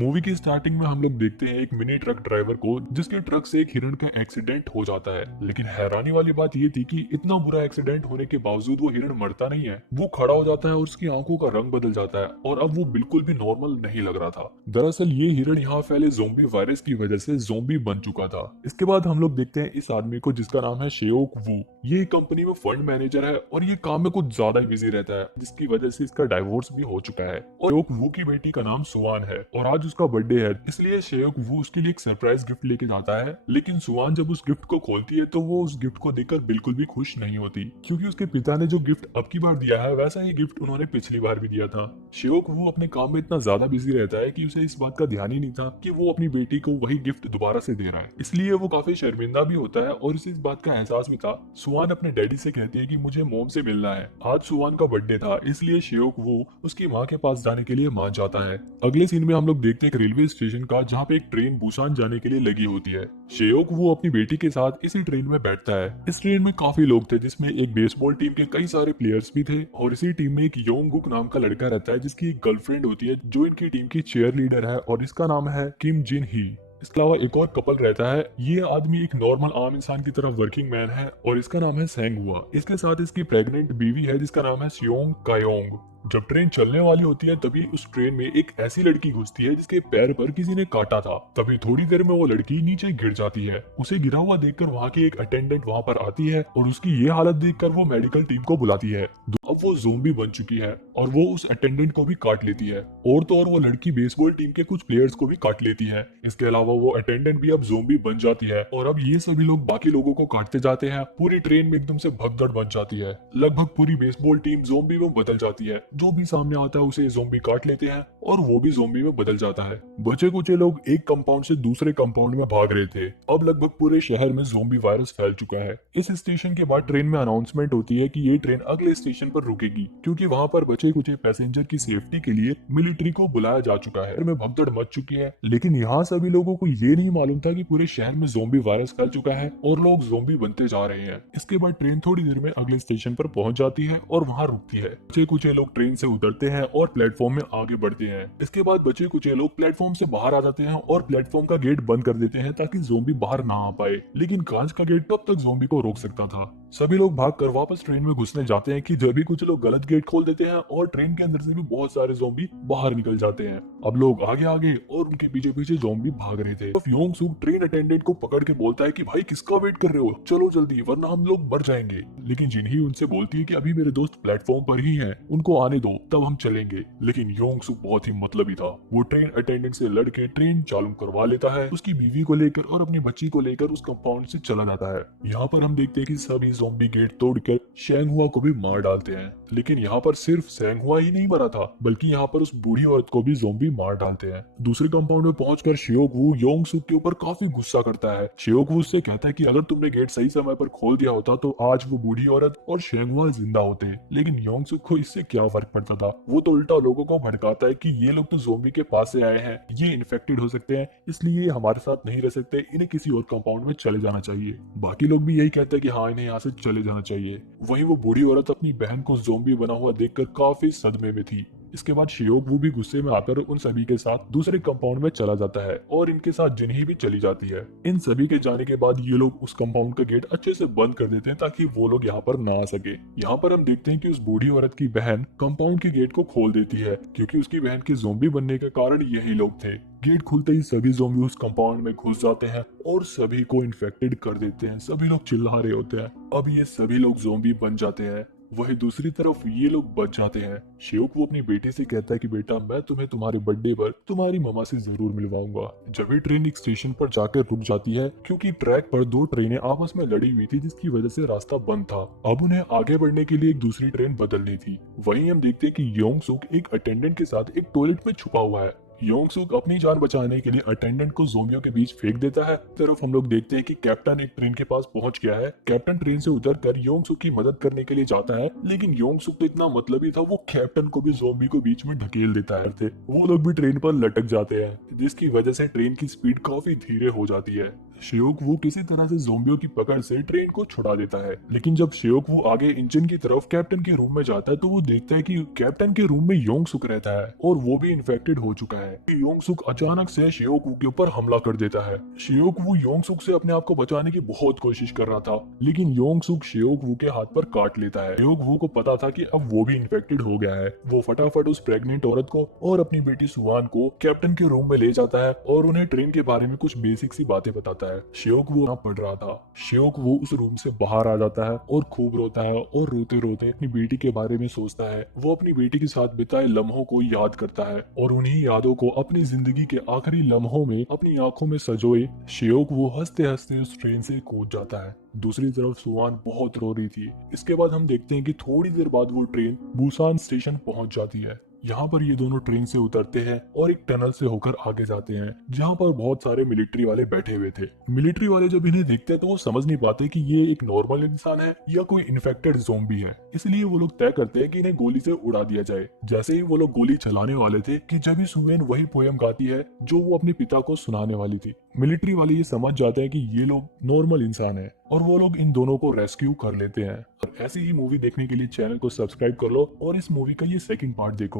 Movie की starting में हम लोग देखते हैं एक मिनी ट्रक ड्राइवर को जिसके ट्रक से एक हिरण का एक्सीडेंट हो जाता है। लेकिन हैरानी वाली बात ये थी कि इतना बुरा एक्सीडेंट होने के बावजूद वो हिरण मरता नहीं है। वो खड़ा हो जाता है और उसकी आंखों का रंग बदल जाता है और अब वो बिल्कुल भी नॉर्मल नहीं लग रहा था। दरअसल ये हिरण यहाँ फैले जोम्बी वायरस की वजह से जोम्बी बन चुका था। इसके बाद हम लोग देखते हैं इस आदमी को जिसका नाम है शेओक वू। ये एक कंपनी में फंड मैनेजर है और ये काम में कुछ ज्यादा ही बिजी रहता है, जिसकी वजह से इसका डाइवोर्स भी हो चुका है। और शेओक वू की बेटी का नाम सुवान है और आज उसका बर्थडे है, इसलिए शेयोक वू उसके लिए एक सरप्राइज गिफ्ट लेके जाता है। लेकिन सुवान जब उस गिफ्ट को खोलती है तो वो उस गिफ्ट को देखकर बिल्कुल भी खुश नहीं होती, क्योंकि उसके पिता ने जो गिफ्ट अब की बार दिया है वैसा ही गिफ्ट उन्होंने पिछली बार भी दिया था। शेयोक वू अपने काम में इतना ज्यादा बिजी रहता है कि उसे इस बात का ध्यान ही नहीं था कि वो अपनी बेटी को वही गिफ्ट दोबारा से दे रहा है। इसलिए वो काफी शर्मिंदा भी होता है और उसे इस बात का एहसास भी था। सुवान अपने डैडी से कहती है कि मुझे मोम से मिलना है। आज सुवान का बर्थडे था, इसलिए शेयोक वू उसकी माँ के पास जाने के लिए मान जाता है। अगले सीन में हम लोग देखते हैं एक रेलवे स्टेशन का, जहाँ पे एक ट्रेन बुसान जाने के लिए लगी होती है। शेयोक वो अपनी बेटी के साथ इसी ट्रेन में बैठता है। इस ट्रेन में काफी लोग थे, जिसमें एक बेसबॉल टीम के कई सारे प्लेयर्स भी थे और इसी टीम में एक योंगुक नाम का लड़का रहता है जिसकी एक गर्लफ्रेंड होती है जो इनकी टीम की चेयर लीडर है और इसका नाम है किम जिन ही। इसके अलावा एक और कपल रहता है। ये आदमी एक नॉर्मल आम इंसान की तरह वर्किंग मैन है और इसका नाम है सेंग हुआ। इसके साथ इसकी प्रेग्नेंट बीवी है जिसका नाम है सियोंग कायोंग। जब ट्रेन चलने वाली होती है तभी उस ट्रेन में एक ऐसी लड़की घुसती है जिसके पैर पर किसी ने काटा था। तभी थोड़ी देर में वो लड़की नीचे गिर जाती है। उसे गिरा हुआ देखकर वहाँ की एक अटेंडेंट वहाँ पर आती है और उसकी ये हालत देखकर वो मेडिकल टीम को बुलाती है। अब वो ज़ोंबी बन चुकी है और वो उस अटेंडेंट को भी काट लेती है। और तो और वो लड़की बेसबॉल टीम के कुछ प्लेयर्स को भी काट लेती है। इसके अलावा वो अटेंडेंट भी अब ज़ोंबी बन जाती है और अब ये सभी लोग बाकी लोगों को काटते जाते हैं। पूरी ट्रेन में एकदम से भगदड़ बन जाती है। लगभग पूरी बेसबॉल टीम ज़ोंबी में बदल जाती है। जो भी सामने आता है उसे ज़ोंबी काट लेते हैं और वो भी ज़ोंबी में बदल जाता है। बचे कुचे लोग एक कंपाउंड से दूसरे कंपाउंड में भाग रहे थे। अब लगभग पूरे शहर में ज़ोंबी वायरस फैल चुका है। इस स्टेशन के बाद ट्रेन में अनाउंसमेंट होती है कि ये ट्रेन अगले स्टेशन पर रुकेगी, क्योंकि वहां पर बचे कुचे पैसेंजर की सेफ्टी के लिए मिलिट्री को बुलाया जा चुका है। में भगदड़ मच चुकी है। लेकिन यहाँ सभी लोगों को ये नहीं मालूम था कि पूरे शहर में ज़ोंबी वायरस फैल चुका है और लोग ज़ोंबी बनते जा रहे हैं। इसके बाद ट्रेन थोड़ी देर में अगले स्टेशन पर पहुंच जाती है और वहां रुकती है। बचे कुचे लोग ट्रेन से उतरते हैं और प्लेटफॉर्म में आगे बढ़ते हैं। इसके बाद बचे कुचे लोग प्लेटफॉर्म से बाहर आ जाते हैं और प्लेटफॉर्म का गेट बंद कर देते हैं ताकि ज़ोंबी बाहर ना आ पाए। लेकिन कांच का गेट कब तक ज़ोंबी को रोक सकता था। सभी लोग भागकर वापस ट्रेन में घुसने जाते हैं कि जब भी कुछ लोग गलत गेट खोल देते हैं और ट्रेन के अंदर से भी बहुत सारे ज़ोंबी बाहर निकल जाते हैं। अब लोग आगे आगे और उनके पीछे पीछे ज़ोंबी भाग रहे थे। तो योंग सूक ट्रेन अटेंडेंट को पकड़ के बोलता है कि भाई किसका वेट कर रहे हो, चलो जल्दी वरना हम लोग मर जाएंगे। लेकिन जिन्ही उनसे बोलती है कि अभी मेरे दोस्त प्लेटफॉर्म पर ही हैं, उनको आने दो तब हम चलेंगे। लेकिन योंग सूक बहुत ही मतलबी था। वो ट्रेन अटेंडेंट से लड़के ट्रेन चालू करवा लेता है, उसकी बीवी को लेकर और अपनी बच्ची को लेकर उस कंपाउंड से चला जाता है। यहाँ पर हम देखते हैं कि सभी ज़ोंबी गेट तोड़कर शेंग हुआ को भी मार डालते हैं। लेकिन यहाँ पर सिर्फ सेंग हुआ ही नहीं मरा था, बल्कि यहाँ पर उस बूढ़ी औरत को भी ज़ोंबी मार डालते हैं। दूसरे कंपाउंड में पहुंचकर शियोक वू योंग सूक के ऊपर काफी गुस्सा करता है। शियोक वू उससे कहता है कि अगर तुमने गेट सही समय पर खोल दिया होता तो आज वो बूढ़ी औरत और शेंग हुआ जिंदा होते। लेकिन योंग सूक को इससे क्या फर्क पड़ता था। वो तो उल्टा लोगों को भड़काता है कि ये लोग तो ज़ोंबी के पास से आए हैं, ये इन्फेक्टेड हो सकते हैं, इसलिए हमारे साथ नहीं रह सकते, इन्हें किसी और कंपाउंड में चले जाना चाहिए। बाकी लोग भी यही कहते हैं कि हाँ इन्हें यहाँ से चले जाना चाहिए। वहीं वो बूढ़ी औरत अपनी बहन को ज़ोंबी बना हुआ देखकर काफी सदमे में थी। इसके बाद शियोक वू भी गुस्से में आकर उन सभी के साथ दूसरे कंपाउंड में चला जाता है और इनके साथ जिन्ही भी चली जाती है। इन सभी के जाने के बाद ये लोग उस कंपाउंड का गेट अच्छे से बंद कर देते हैं ताकि वो लोग यहाँ पर ना आ सके। यहाँ पर हम देखते हैं कि उस बूढ़ी औरत की बहन कंपाउंड के गेट को खोल देती है, क्योंकि उसकी बहन के ज़ोंबी बनने का कारण यही लोग थे। गेट खुलते ही सभी ज़ोंबी उस कंपाउंड में घुस जाते हैं और सभी को इन्फेक्टेड कर देते हैं। सभी लोग चिल्ला रहे होते हैं। अब ये सभी लोग ज़ोंबी बन जाते हैं। वही दूसरी तरफ ये लोग बच जाते हैं। शियोक वो अपनी बेटी से कहता है कि बेटा मैं तुम्हें तुम्हारे बर्थडे पर तुम्हारी मम्मा से जरूर मिलवाऊंगा। जब भी ट्रेन एक स्टेशन पर जाकर रुक जाती है, क्योंकि ट्रैक पर दो ट्रेनें आपस में लड़ी हुई थी जिसकी वजह से रास्ता बंद था। अब उन्हें आगे बढ़ने के लिए एक दूसरी ट्रेन बदलनी थी। वहीं हम देखते हैं कि योंग सूक एक अटेंडेंट के साथ एक टॉयलेट में छुपा हुआ है। योंग सूक अपनी जान बचाने के लिए अटेंडेंट को ज़ोंबियों के बीच फेंक देता है। तरफ हम लोग देखते हैं कि कैप्टन एक ट्रेन के पास पहुंच गया है। कैप्टन ट्रेन से उतरकर योंग सूक की मदद करने के लिए जाता है, लेकिन योंग सूक तो इतना मतलबी था, वो कैप्टन को भी ज़ोंबी को बीच में ढकेल देता है। वो लोग भी ट्रेन पर लटक जाते हैं, जिसकी वजह से ट्रेन की स्पीड काफी धीरे हो जाती है। शियोक वू किसी तरह से ज़ोंबियों की पकड़ से ट्रेन को छुड़ा देता है, लेकिन जब शियोक वू आगे इंजन की तरफ कैप्टन के रूम में जाता है तो वो देखता है कि कैप्टन के रूम में योंग सुक रहता है और वो भी इन्फेक्टेड हो चुका है। योंग सुक अचानक से शियोक वू के ऊपर हमला कर देता है। शियोक वू योंग सुक से अपने आप को बचाने की बहुत कोशिश कर रहा था, लेकिन योंग सुक शियोक वू के हाथ पर काट लेता है। शियोक वू को पता था कि अब वो भी इन्फेक्टेड हो गया है। वो फटाफट उस प्रेग्नेंट औरत को और अपनी बेटी सुवान को कैप्टन के रूम में ले जाता है और उन्हें ट्रेन के बारे में कुछ बेसिक सी बातें बताता है। शियोक वू ना पढ़ रहा था। शियोक वू उस रूम से बाहर आ जाता है और खूब रोता है और रोते रोते अपनी बेटी के बारे में सोचता है। वो अपनी बेटी के साथ बिताए लम्हों को याद करता है और उन्हीं यादों को अपनी जिंदगी के आखिरी लम्हों में अपनी आंखों में सजोए शियोक वो हंसते हंसते उस ट्रेन से कूद जाता है। दूसरी तरफ सुवान बहुत रो रही थी। इसके बाद हम देखते हैं कि थोड़ी देर बाद वो ट्रेन बुसान स्टेशन पहुंच जाती है। यहाँ पर ये दोनों ट्रेन से उतरते हैं और एक टनल से होकर आगे जाते हैं, जहाँ पर बहुत सारे मिलिट्री वाले बैठे हुए थे। मिलिट्री वाले जब इन्हें देखते हैं तो वो समझ नहीं पाते कि ये एक नॉर्मल इंसान है या कोई इन्फेक्टेड ज़ोंबी है, इसलिए वो लोग तय करते हैं कि इन्हें गोली से उड़ा दिया जाए। जैसे ही वो लोग गोली चलाने वाले थे कि जब ही सुवेन वही पोयम गाती है जो वो अपने पिता को सुनाने वाली थी। मिलिट्री वाले ये समझ जाते हैं कि ये लोग नॉर्मल इंसान है और वो लोग इन दोनों को रेस्क्यू कर लेते हैं। और ऐसी ही मूवी देखने के लिए चैनल को सब्सक्राइब कर लो और इस मूवी का ये सेकंड पार्ट देखो।